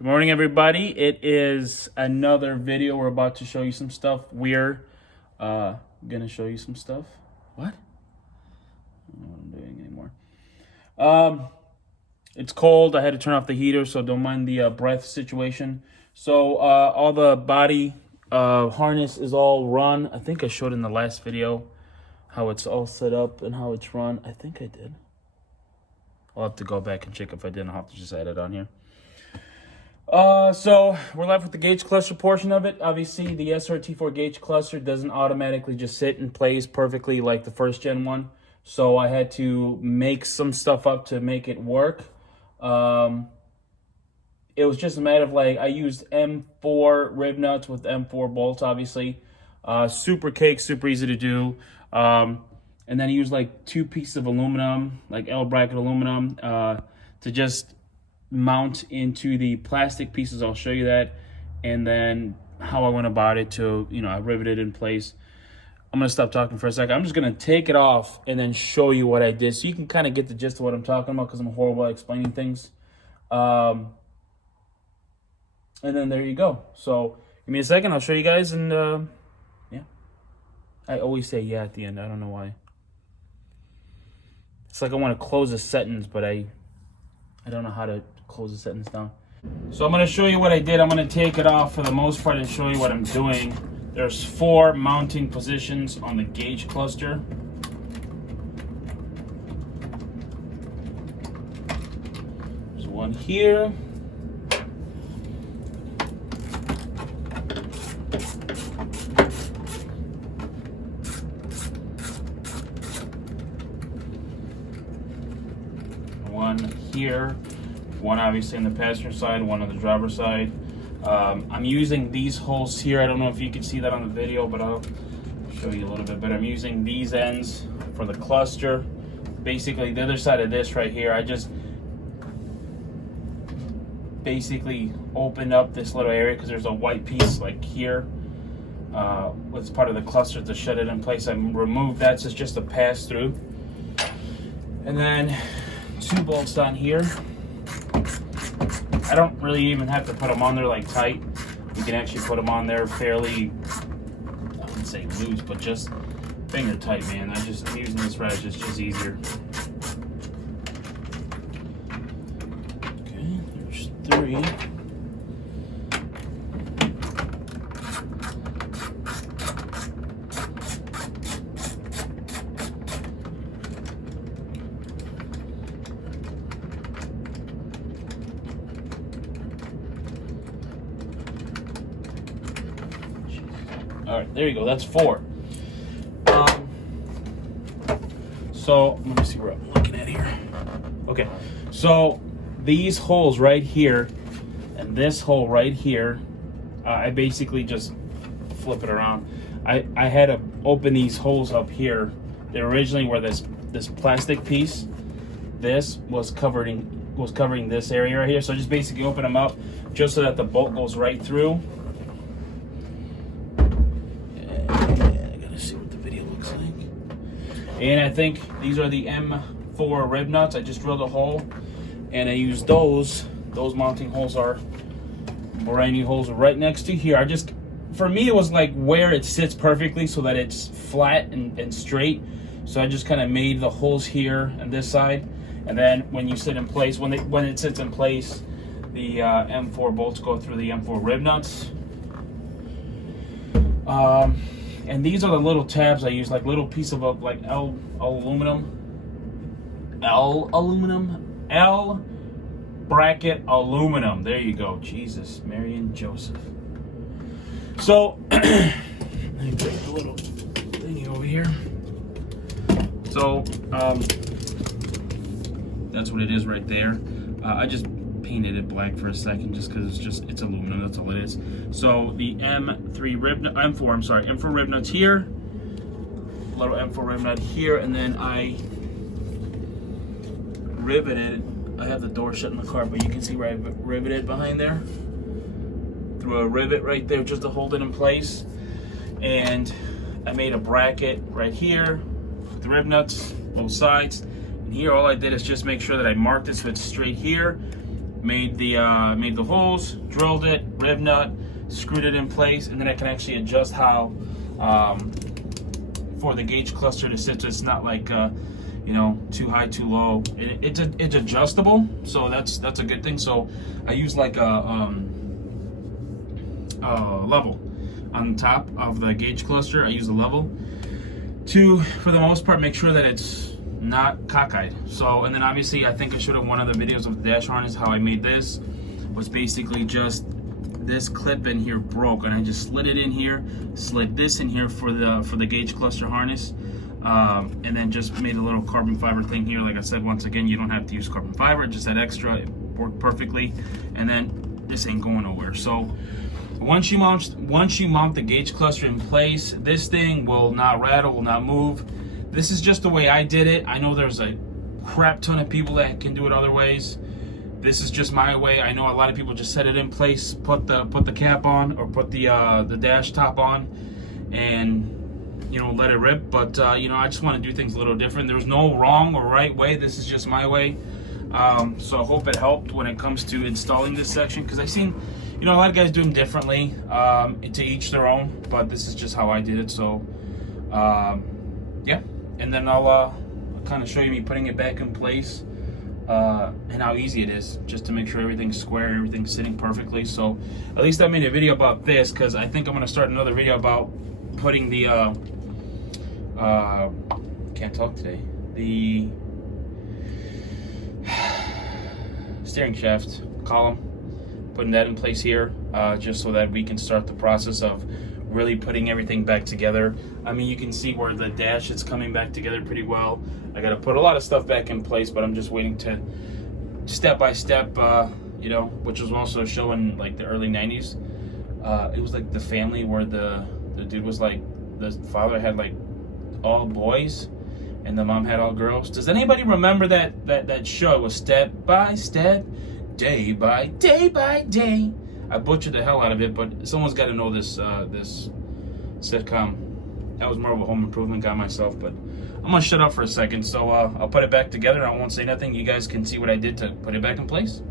Good morning, everybody. It is another video. We're about to show you some stuff. We're gonna show you some stuff. What? I don't know what I'm doing anymore. It's cold. I had to turn off the heater, so don't mind the breath situation. So all the body harness is all run. I think I showed in the last video how it's all set up and how it's run. I think I did. I'll have to go back and check if I didn't. I'll have to just add it on here. So we're left with the gauge cluster portion of it. Obviously, the Srt-4 gauge cluster doesn't automatically just sit and plays perfectly like the first gen one. So I had to make some stuff up to make it work. It was just a matter of I used M4 rib nuts with M4 bolts, obviously. Super cake, super easy to do. And then I used two pieces of aluminum, L bracket aluminum, to just mount into the plastic pieces. I'll show you that, and then how I went about it to, I riveted in place. I'm gonna stop talking for a second. I'm just gonna take it off and then show you what I did, so you can kind of get the gist of what I'm talking about, because I'm horrible at explaining things. And then there you go. So give me a second. I'll show you guys, and yeah. I always say yeah at the end. I don't know why. It's like I want to close a sentence, but I don't know how to close the sentence down. So I'm going to show you what I did. I'm going to take it off for the most part and show you what I'm doing. There's 4 mounting positions on the gauge cluster. There's one here. One here, one obviously on the passenger side, one on the driver's side. I'm using these holes here. I don't know if you can see that on the video, but I'll show you a little bit better. I'm using these ends for the cluster. Basically, the other side of this right here, I just basically opened up this little area because there's a white piece here with part of the cluster to shut it in place. I removed that, so it's just a pass through. And then 2 bolts down here. I don't really even have to put them on there tight. You can actually put them on there fairly, I wouldn't say loose, but just finger tight, man. I'm using this ratchet, it's just easier. Okay, there's 3. All right, there you go. That's 4. So let me see where I'm looking at here. Okay, so these holes right here and this hole right here, I basically just flip it around. I had to open these holes up here. They originally were this plastic piece. This was covering this area right here. So I just basically open them up just so that the bolt goes right through. And I think these are the M4 rib nuts. I just drilled a hole and I used those. Those mounting holes are brand new holes right next to here. For me, it was where it sits perfectly so that it's flat and straight. So I just kind of made the holes here and this side. And then when you sit in place, when it sits in place, the M4 bolts go through the M4 rib nuts. And these are the little tabs I use, little piece of L bracket aluminum. There you go. Jesus, Mary and Joseph. So let me take the little thingy over here. So that's what it is right there. I just painted it black for a second just because it's aluminum. That's all it is. So the M4 rib nuts here, little M4 rib nut here, and then I riveted. I have the door shut in the car, but you can see where I riveted behind there through a rivet right there just to hold it in place. And I made a bracket right here with the rib nuts, both sides. And here all I did is just make sure that I marked it so it's straight here. made the holes, drilled it, rib nut, screwed it in place, and then I can actually adjust how for the gauge cluster to sit, so it's not like you know, too high, too low. It's adjustable, so that's a good thing. So I use like a level on top of the gauge cluster. I use a level to, for the most part, make sure that it's not cockeyed. So, and then obviously I think I showed in one of the videos of the dash harness how I made this. Was basically just this clip in here broke, and I just slid it in here, slid this in here for the gauge cluster harness, and then just made a little carbon fiber thing here. Like I said, once again, you don't have to use carbon fiber, just that extra, it worked perfectly. And then this ain't going nowhere. So once you mount the gauge cluster in place, this thing will not rattle, will not move. This is just the way I did it. I know there's a crap ton of people that can do it other ways. This is just my way. I know a lot of people just set it in place, put the cap on, or put the dash top on, and you know, let it rip. But you know, I just want to do things a little different. There's no wrong or right way. This is just my way. So I hope it helped when it comes to installing this section, because I've seen, you know, a lot of guys do them differently. To each their own, but this is just how I did it. So yeah, and then I'll kind of show you me putting it back in place. And how easy it is, just to make sure everything's square, everything's sitting perfectly. So at least I made a video about this, because I think I'm going to start another video about putting the can't talk today, the steering shaft column, putting that in place here, just so that we can start the process of really putting everything back together. I mean, you can see where the dash is coming back together pretty well. I got to put a lot of stuff back in place, but I'm just waiting to step by step, you know, which was also showing like the early 90s. It was like the family where the dude was like, the father had like all boys and the mom had all girls. Does anybody remember that show? It was Step by Step, Day by Day by Day. I butchered the hell out of it, but someone's got to know this this sitcom. I was more of a home improvement guy myself, but I'm gonna shut up for a second. So I'll put it back together. I won't say nothing. You guys can see what I did to put it back in place.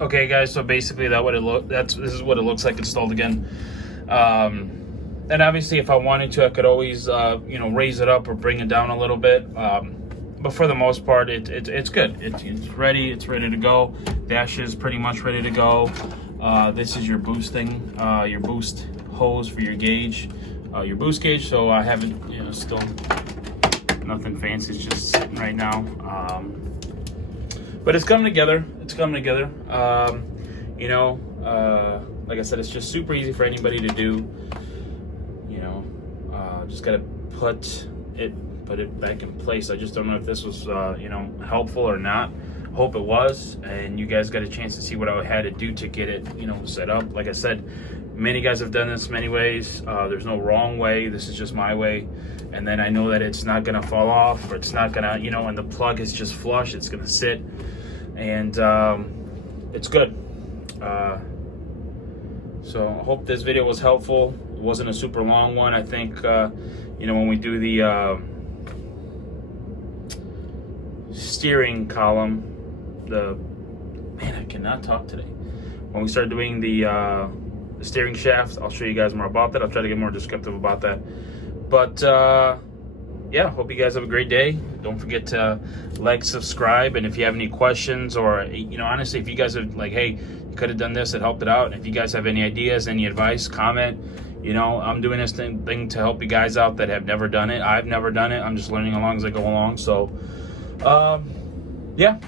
Okay, guys. So basically, this is what it looks like installed again. And obviously, if I wanted to, I could always raise it up or bring it down a little bit. But for the most part, it's good. It's ready. It's ready to go. Dash is pretty much ready to go. This is your boosting, your boost hose for your gauge, your boost gauge. So I haven't, still nothing fancy. It's just sitting right now. But it's coming together. It's coming together. Like I said, it's just super easy for anybody to do. Just gotta put it back in place. I just don't know if this was helpful or not. Hope it was, and you guys got a chance to see what I had to do to get it set up. Like I said, many guys have done this many ways. There's no wrong way. This is just my way. And then I know that it's not gonna fall off, or it's not gonna and the plug is just flush. It's gonna sit, and it's good. So I hope this video was helpful. It wasn't a super long one. I think when we do the steering column, I cannot talk today. When we start doing the steering shaft, I'll show you guys more about that. I'll try to get more descriptive about that. But yeah, hope you guys have a great day. Don't forget to like, subscribe, and if you have any questions, or honestly, if you guys are like, hey, you could have done this, it helped it out. And if you guys have any ideas, any advice, comment. I'm doing this thing to help you guys out that have never done it. I've never done it. I'm just learning along as I go along. So yeah,